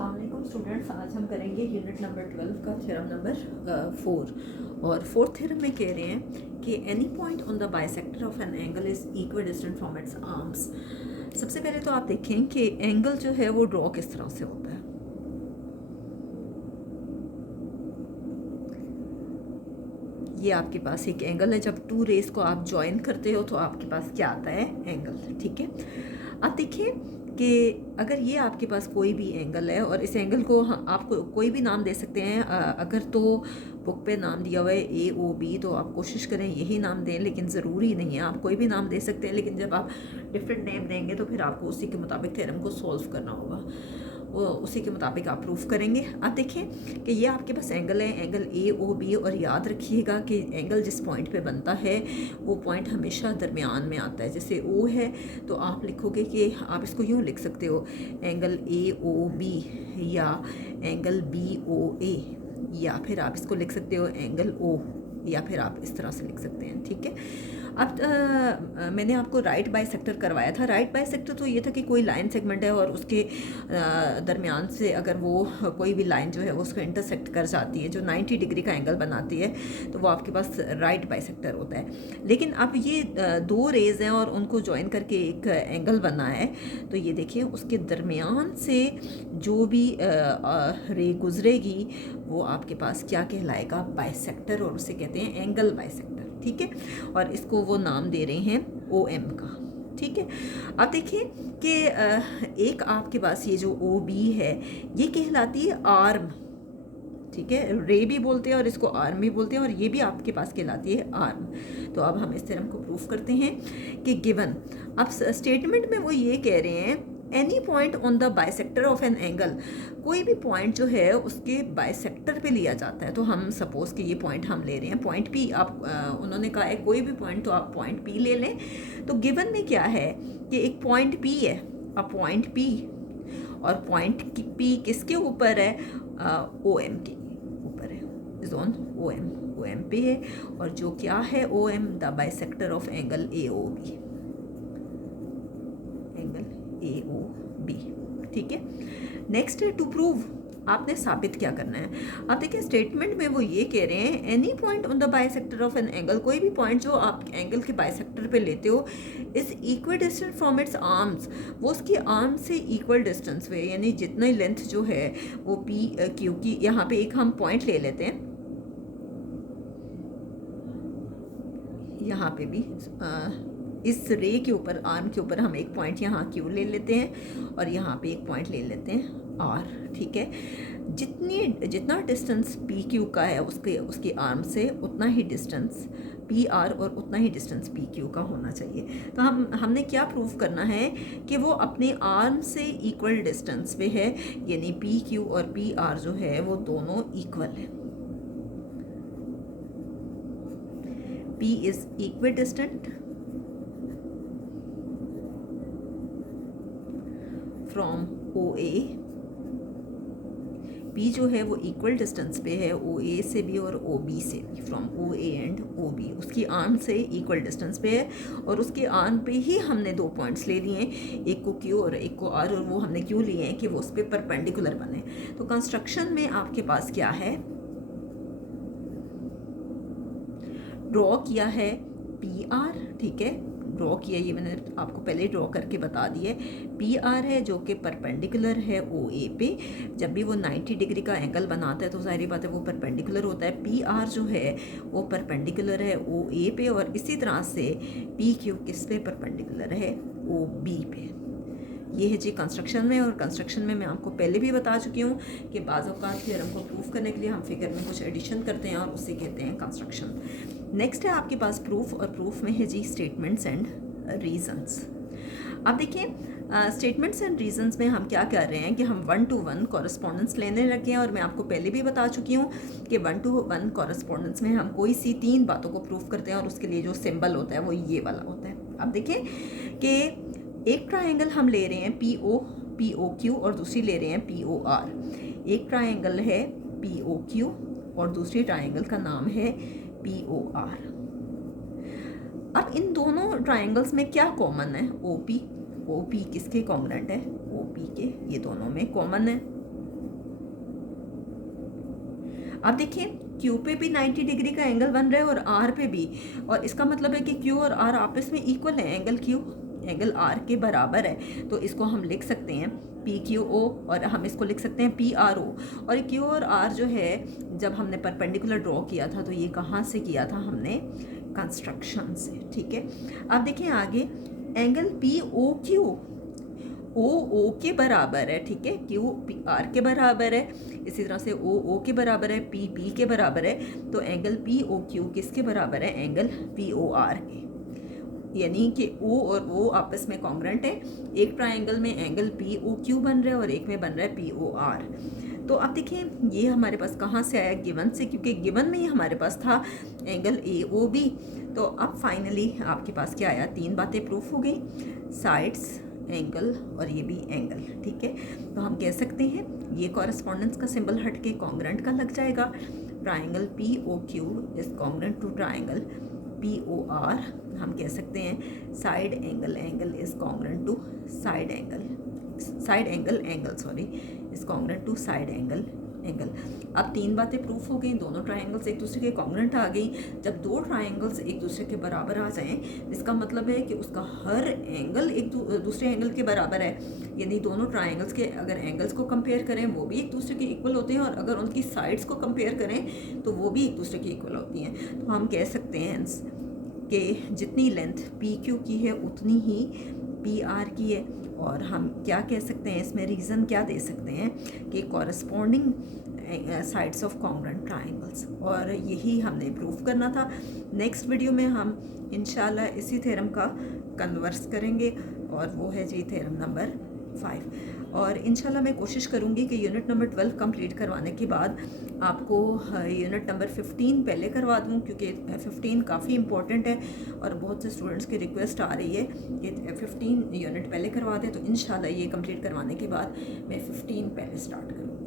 अस्सलाम स्टूडेंट्स, आज हम करेंगे यूनिट नंबर 12 का थ्योरम नंबर 4 और फोर्थ थ्योरम में कह रहे हैं कि any point on the bisector of an angle is equal distant from its arms. सबसे पहले तो आप देखें कि एंगल जो है वो ड्रॉ किस तरह से होता है। ये आपके पास एक एंगल है, जब टू रेस को आप ज्वाइन करते हो तो आपके पास क्या आता है, एंगल। ठीक है, अब देखिए कि अगर ये आपके पास कोई भी एंगल है और इस एंगल को आपको कोई भी नाम दे सकते हैं। अगर तो बुक पे नाम दिया हुआ है AOB तो आप कोशिश करें यही नाम दें, लेकिन ज़रूरी नहीं है, आप कोई भी नाम दे सकते हैं। लेकिन जब आप डिफरेंट नेम देंगे तो फिर आपको उसी के मुताबिक थ्योरम को सॉल्व करना होगा, वो उसी के मुताबिक आप प्रूफ करेंगे। अब देखें कि ये आपके पास एंगल है, एंगल AOB, और याद रखिएगा कि एंगल जिस पॉइंट पे बनता है वो पॉइंट हमेशा दरमियान में आता है। जैसे O है तो आप लिखोगे कि आप इसको यूँ लिख सकते हो, एंगल AOB या एंगल BOA, या फिर आप इसको लिख सकते हो एंगल O, या फिर आप इस तरह से लिख सकते हैं। ठीक है, अब मैंने आपको राइट बाइसेक्टर करवाया था। राइट बाइसेक्टर तो ये था कि कोई लाइन सेगमेंट है और उसके दरमियान से अगर वो कोई भी लाइन जो है वो उसको इंटरसेक्ट कर जाती है, जो 90 डिग्री का एंगल बनाती है, तो वो आपके पास राइट बाइसेक्टर होता है। लेकिन अब ये दो रेज हैं और उनको ज्वाइन करके एक एंगल बना है, तो ये देखिए उसके दरमियान से जो भी रे गुजरेगी वो आपके पास क्या कहलाएगा, बाइसेक्टर, और उसे कहते हैं एंगल बाइसेक्टर। ठीक है, और इसको वो नाम दे रहे हैं OM का। ठीक है, अब देखिए कि एक आपके पास ये जो OB है ये कहलाती है आर्म। ठीक है, रे भी बोलते हैं और इसको आर्म भी बोलते हैं, और ये भी आपके पास कहलाती है आर्म। तो अब हम इस थ्योरम को प्रूफ करते हैं कि गिवन, अब स्टेटमेंट में वो ये कह रहे हैं any point on the bisector of an angle, कोई भी पॉइंट जो है उसके बाइसेक्टर पे लिया जाता है। तो हम सपोज कि ये पॉइंट हम ले रहे हैं, पॉइंट P, आप उन्होंने कहा है कोई भी पॉइंट, तो आप पॉइंट P ले लें। तो गिवन में क्या है कि एक पॉइंट P है, अब पॉइंट P, और पॉइंट P किसके ऊपर है, OM के ऊपर है, इज ऑन OM पे है, और जो क्या है OM, the bisector of angle AOB, angle AOB। ठीक है, नेक्स्ट है टू प्रूव, आपने साबित क्या करना है। अब देखिए स्टेटमेंट में वो ये कह रहे हैं any point on the bisector of an angle, कोई भी पॉइंट जो आप एंगल के बाइसेक्टर पे लेते हो, is equal distance from its arms, वो उसकी आर्म से इक्वल डिस्टेंस पे, यानी जितनी लेंथ जो है वो PQ की, यहाँ पे एक हम पॉइंट ले लेते हैं, यहाँ पे भी इस रे के ऊपर, आर्म के ऊपर हम एक पॉइंट यहाँ Q ले लेते हैं और यहाँ पे एक पॉइंट ले लेते हैं R। ठीक है, जितना डिस्टेंस PQ का है उसके आर्म से उतना ही डिस्टेंस PR और उतना ही डिस्टेंस PQ का होना चाहिए। तो हमने क्या प्रूफ करना है कि वो अपने आर्म से इक्वल डिस्टेंस पे है, यानी PQ और PR जो है वो दोनों इक्वल है। P is equal distant from OA, P जो है वो इक्वल डिस्टेंस पे है OA से भी और OB से भी, फ्रॉम OA एंड OB उसकी आर्म से इक्वल डिस्टेंस पे है, और उसके आर्म पे ही हमने दो पॉइंट्स ले लिए हैं, एक को Q और एक को R, और वो हमने क्यों लिए हैं कि वो उस पर परपेंडिकुलर बने। तो कंस्ट्रक्शन में आपके पास क्या है, ड्रॉ किया है PR। ठीक है, ड्रॉ किया, ये मैंने आपको पहले ड्रॉ करके बता दिया है। PR है जो कि परपेंडिकुलर है OA पे, जब भी वो 90 डिग्री का एंगल बनाता है तो जाहिर बात है वो परपेंडिकुलर होता है। PR जो है वो परपेंडिकुलर है OA पे, और इसी तरह से PQ किस पे परपेंडिकुलर है, OB पे। ये है जी कंस्ट्रक्शन में, और कंस्ट्रक्शन में मैं आपको पहले भी बता चुकी हूँ कि बाज़ औक़ात थ्योरम को प्रूफ करने के लिए हम फिगर में कुछ एडिशन करते हैं और उसे कहते हैं कंस्ट्रक्शन। नेक्स्ट है आपके पास प्रूफ, और प्रूफ में है जी स्टेटमेंट्स एंड रीजंस। अब देखिए स्टेटमेंट्स एंड रीजंस में हम क्या कर रहे हैं कि हम 1 to 1 कॉरस्पॉन्डेंस लेने लगे हैं, और मैं आपको पहले भी बता चुकी हूँ कि 1 to 1 कॉरस्पॉन्डेंस में हम कोई सी 3 बातों को प्रूफ करते हैं, और उसके लिए जो सिंबल होता है वो ये वाला होता है। अब देखिए कि एक ट्राइंगल हम ले रहे हैं POQ और दूसरी ले रहे हैं POR। एक ट्राइंगल है POQ और दूसरी ट्राइंगल का नाम है POR। अब इन दोनों ट्राइंगल्स में क्या कॉमन है, OP किसके कॉम्पोनेंट है, OP के, ये दोनों में कॉमन है। अब देखिए क्यू पे भी 90 डिग्री का एंगल बन रहा है और आर पे भी, और इसका मतलब है कि क्यू और आर आपस में इक्वल है, एंगल क्यू एंगल आर के बराबर है। तो इसको हम लिख सकते हैं पी क्यू ओ, और हम इसको लिख सकते हैं पी आर ओ। और क्यू और आर जो है जब हमने परपेंडिकुलर ड्रॉ किया था तो ये कहाँ से किया था हमने, कंस्ट्रक्शन से, ठीक है। अब देखिए आगे angle P O Q O के बराबर है, ठीक है, क्यू पी आर के बराबर है, इसी तरह से ओ के बराबर है, पी के बराबर है। तो एंगल पी ओ क्यू किसके बराबर है, एंगल पी ओ आर के, यानी कि ओ और ओ आपस में कॉन्ग्रेंट है। एक ट्राइंगल में एंगल पी ओ क्यू बन रहा है और एक में बन रहा है पी ओ आर। तो अब देखिए ये हमारे पास कहाँ से आया, गिवन से, क्योंकि गिवन में ही हमारे पास था एंगल ए ओ बी। तो अब फाइनली आपके पास क्या आया, 3 बातें प्रूफ हो गई, साइड्स, एंगल और ये भी एंगल, ठीक है। तो हम कह सकते हैं ये कॉरेस्पॉन्डेंस का सिंबल हट के कॉन्ग्रेंट का लग जाएगा। Triangle P O Q is congruent to triangle P O R. हम कह सकते हैं side angle is congruent to side angle, side angle sorry is congruent to side angle. अब 3 बातें प्रूफ हो गई, दोनों ट्राइंगल्स एक दूसरे के कॉन्ग्रेंट आ गई। जब 2 ट्राइंगल्स एक दूसरे के बराबर आ जाएं, इसका मतलब है कि उसका हर एंगल एक दूसरे एंगल के बराबर है, यानी दोनों ट्राइंगल्स के अगर एंगल्स को कंपेयर करें वो भी एक दूसरे के इक्वल होते हैं, और अगर उनकी साइड्स को कंपेयर करें तो वो भी एक दूसरे के इक्वल होती हैं। तो हम कह सकते हैं कि जितनी लेंथ पी क्यू की है उतनी ही पी आर की है। और हम क्या कह सकते हैं, इसमें रीज़न क्या दे सकते हैं कि corresponding sides of congruent triangles, और यही हमने प्रूफ करना था। नेक्स्ट वीडियो में हम इंशाल्लाह इसी थ्योरम का कन्वर्स करेंगे, और वो है जी थ्योरम नंबर 5। और इंशाल्लाह मैं कोशिश करूँगी कि यूनिट नंबर 12 कंप्लीट करवाने के बाद आपको यूनिट नंबर 15 पहले करवा दूँ, क्योंकि 15 काफ़ी इंपॉर्टेंट है और बहुत से स्टूडेंट्स की रिक्वेस्ट आ रही है कि 15 यूनिट पहले करवा दें। तो इंशाल्लाह ये कंप्लीट करवाने के बाद मैं 15 पहले स्टार्ट करूँगी।